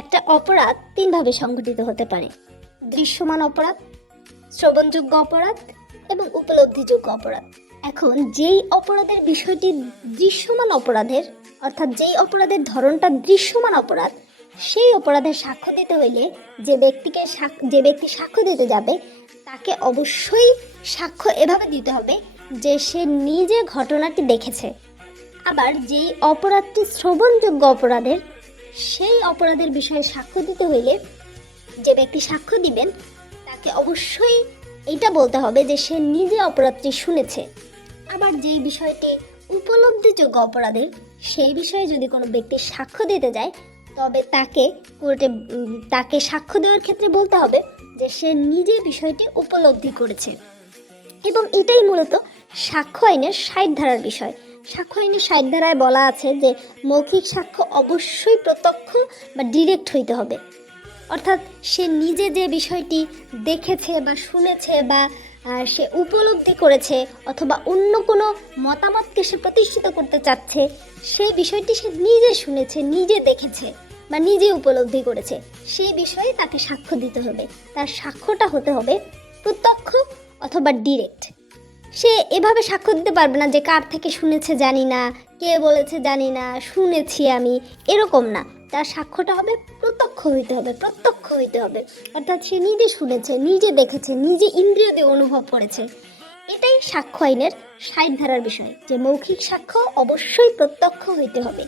একটা অপরাধ তিনভাবে সংঘটিত হতে পারে: দৃশ্যমান অপরাধ, শ্রবণযোগ্য অপরাধ এবং উপলব্ধিযোগ্য অপরাধ। এখন যেই অপরাধের বিষয়টি দৃশ্যমান অপরাধের, অর্থাৎ যেই অপরাধের ধরনটা দৃশ্যমান অপরাধ, সেই অপরাধের সাক্ষ্য দিতে হইলে যে ব্যক্তি সাক্ষ্য দিতে যাবে তাকে অবশ্যই সাক্ষ্য এভাবে দিতে হবে যে সে নিজে ঘটনাটি দেখেছে। আবার যেই অপরাধটি শ্রবণযোগ্য অপরাধের, সেই অপরাধের বিষয়ে সাক্ষ্য দিতে হইলে যে ব্যক্তি সাক্ষ্য দিবেন তাকে অবশ্যই এটা বলতে হবে যে সে নিজে অপরাধটি শুনেছে। আবার যেই বিষয়টি উপলব্ধিযোগ্য অপরাধের, সেই বিষয়ে যদি কোনো ব্যক্তি সাক্ষ্য দিতে যায় তবে তাকে সাক্ষ্য দেওয়ার ক্ষেত্রে বলতে হবে যে সে নিজে বিষয়টি উপলব্ধি করেছে। এবং এটাই মূলত সাক্ষ্য আইনের ৬০ ধারার বিষয়। সাক্ষ্য আইনের ৬০ ধারায় বলা আছে যে মৌখিক সাক্ষ্য অবশ্যই প্রত্যক্ষ বা ডিরেক্ট হইতে হবে, অর্থাৎ সে নিজে যে বিষয়টি দেখেছে বা শুনেছে বা সে উপলব্ধি করেছে অথবা অন্য কোনো মতামতকে সে প্রতিষ্ঠিত করতে চাচ্ছে, সেই বিষয়টি সে নিজে শুনেছে, নিজে দেখেছে বা নিজে উপলব্ধি করেছে, সেই বিষয়ে তাকে সাক্ষ্য দিতে হবে। তার সাক্ষ্যটা হতে হবে প্রত্যক্ষ অথবা ডিরেক্ট। সে এভাবে সাক্ষ্য দিতে পারবে না যে কার থেকে শুনেছে জানি না, কে বলেছে জানি না, শুনেছি আমি, এরকম না। তার সাক্ষ্যটা হবে প্রত্যক্ষ হইতে হবে, অর্থাৎ সে নিজে শুনেছে, নিজে দেখেছে, নিজে ইন্দ্রিয় দিয়ে অনুভব করেছে। এটাই সাক্ষ্য আইনের ৬০ ধারার বিষয়, যে মৌখিক সাক্ষ্য অবশ্যই প্রত্যক্ষ হইতে হবে।